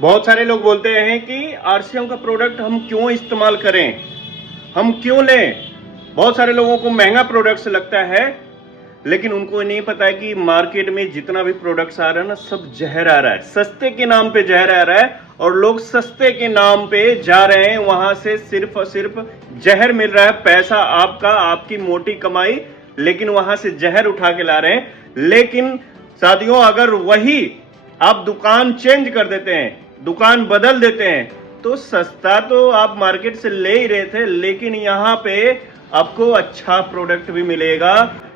बहुत सारे लोग बोलते हैं कि आरसीएम का प्रोडक्ट हम क्यों इस्तेमाल करें, हम क्यों लें। बहुत सारे लोगों को महंगा प्रोडक्ट्स लगता है, लेकिन उनको नहीं पता है कि मार्केट में जितना भी प्रोडक्ट्स आ रहा है ना, सब जहर आ रहा है। सस्ते के नाम पे जहर आ रहा है और लोग सस्ते के नाम पे जा रहे हैं, वहां से सिर्फ और सिर्फ जहर मिल रहा है। पैसा आपका, आपकी मोटी कमाई, लेकिन वहां से जहर उठा के ला रहे हैं। लेकिन साथियों, अगर वही आप दुकान चेंज कर देते हैं, दुकान बदल देते हैं, तो सस्ता तो आप मार्केट से ले ही रहे थे, लेकिन यहाँ पे आपको अच्छा प्रोडक्ट भी मिलेगा।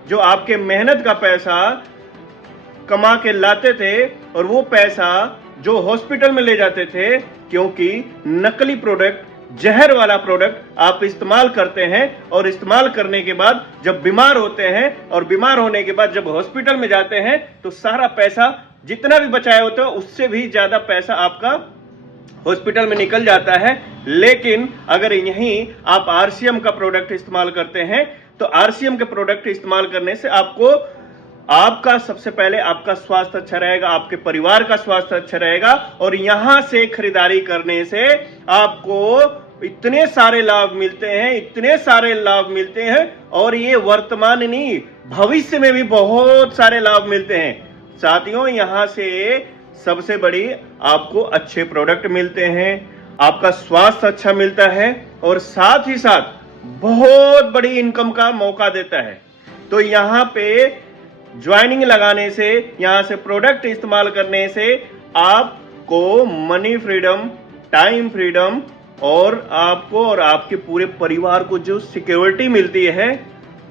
जो आपके मेहनत का पैसा कमा के लाते थे और वो पैसा जो हॉस्पिटल में ले जाते थे, क्योंकि नकली प्रोडक्ट, जहर वाला प्रोडक्ट आप इस्तेमाल करते हैं और इस्तेमाल करने के बाद जब बीमार होते हैं और बीमार होने के बाद जब हॉस्पिटल में जाते हैं, तो सारा पैसा जितना भी बचाया होता है उससे भी ज्यादा पैसा आपका हॉस्पिटल में निकल जाता है। लेकिन अगर यहीं आप आरसीएम का प्रोडक्ट इस्तेमाल करते हैं, तो आरसीएम के प्रोडक्ट इस्तेमाल करने से आपको, आपका सबसे पहले आपका स्वास्थ्य अच्छा रहेगा, आपके परिवार का स्वास्थ्य अच्छा रहेगा, और यहां से खरीदारी करने से आपको इतने सारे लाभ मिलते हैं, इतने सारे लाभ मिलते हैं, और ये वर्तमान नहीं, भविष्य में भी बहुत सारे लाभ मिलते हैं। साथियों, यहां से सबसे बड़ी आपको अच्छे प्रोडक्ट मिलते हैं, आपका स्वास्थ्य अच्छा मिलता है, और साथ ही साथ बहुत बड़ी इनकम का मौका देता है। तो यहां पे ज्वाइनिंग लगाने से, यहां से प्रोडक्ट इस्तेमाल करने से आपको मनी फ्रीडम, टाइम फ्रीडम, और आपको और आपके पूरे परिवार को जो सिक्योरिटी मिलती है,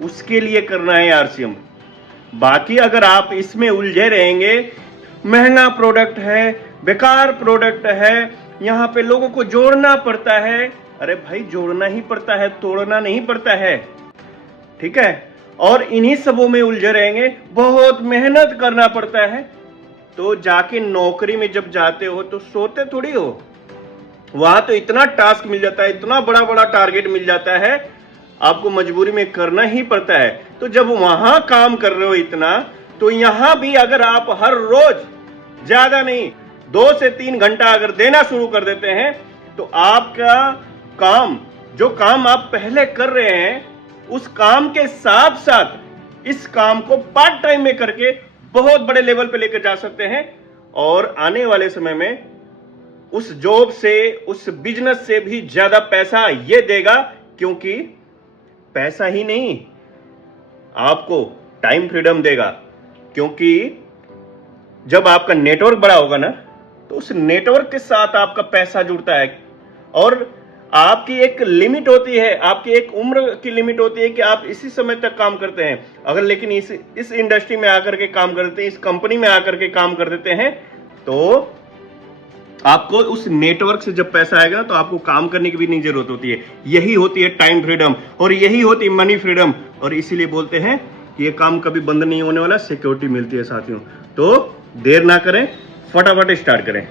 उसके लिए करना है आरसीएम। बाकी अगर आप इसमें उलझे रहेंगे, महंगा प्रोडक्ट है, बेकार प्रोडक्ट है, यहां पे लोगों को जोड़ना पड़ता है। अरे भाई, जोड़ना ही पड़ता है, तोड़ना नहीं पड़ता है, ठीक है। और इन्हीं सबों में उलझे रहेंगे, बहुत मेहनत करना पड़ता है। तो जाके नौकरी में जब जाते हो तो सोते थोड़ी हो, वहां तो इतना टास्क मिल जाता है, इतना बड़ा बड़ा टारगेट मिल जाता है, आपको मजबूरी में करना ही पड़ता है। तो जब वहां काम कर रहे हो इतना, तो यहां भी अगर आप हर रोज ज्यादा नहीं 2 से 3 घंटा अगर देना शुरू कर देते हैं, तो आपका काम, जो काम आप पहले कर रहे हैं, उस काम के साथ साथ इस काम को पार्ट टाइम में करके बहुत बड़े लेवल पे लेकर जा सकते हैं। और आने वाले समय में उस जॉब से, उस बिजनेस से भी ज्यादा पैसा ये देगा, क्योंकि पैसा ही नहीं, आपको टाइम फ्रीडम देगा। क्योंकि जब आपका नेटवर्क बड़ा होगा ना, तो उस नेटवर्क के साथ आपका पैसा जुड़ता है, और आपकी एक लिमिट होती है, आपकी एक उम्र की लिमिट होती है कि आप इसी समय तक काम करते हैं। अगर लेकिन इस इंडस्ट्री में आकर के काम करते हैं, इस कंपनी में आकर के काम कर देते हैं, तो आपको उस नेटवर्क से जब पैसा आएगा, तो आपको काम करने की भी नहीं जरूरत होती है। यही होती है टाइम फ्रीडम, और यही होती है मनी फ्रीडम। और इसीलिए बोलते हैं कि ये काम कभी बंद नहीं होने वाला, सिक्योरिटी मिलती है साथियों। तो देर ना करें, फटाफट स्टार्ट करें।